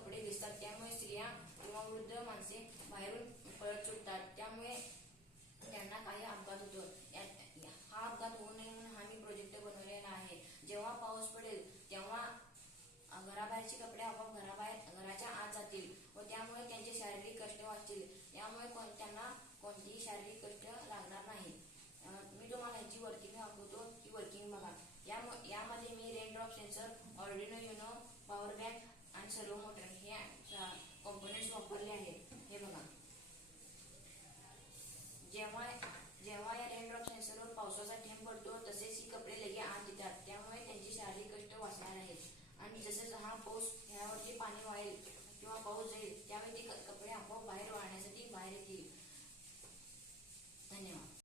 कपडे दिसतात, त्यामुळे स्त्रिया किंवा वृद्ध माणसे बाहेरून पळत सुटतात, त्यामुळे त्यांना काही अपघात होतो. हा अपघात होऊ नये म्हणून हा मी प्रोजेक्ट बनवलेला आहे. जेव्हा पाऊस पडेल तेव्हा घराबाहेरचे कपडे आपोआप घराच्या आत जातील व त्यामुळे त्यांचे शारीरिक कष्ट वाचतील. यामुळे त्यांना कोणतेही शारीरिक कष्ट लागणार नाही. मी तुम्हाला याची वर्किंग दाखवतो, ती वर्किंग बघा. यामध्ये मी raindrop sensor, Arduino Uno, power bank आणि सर्वो मोटर हे कॉम्पोनंट्स वापरले आहेत. हे बघा, जेव्हा या रेनड्रॉप सेन्सरवर पावसाचा थेंब पडतो तसेच ही कपडे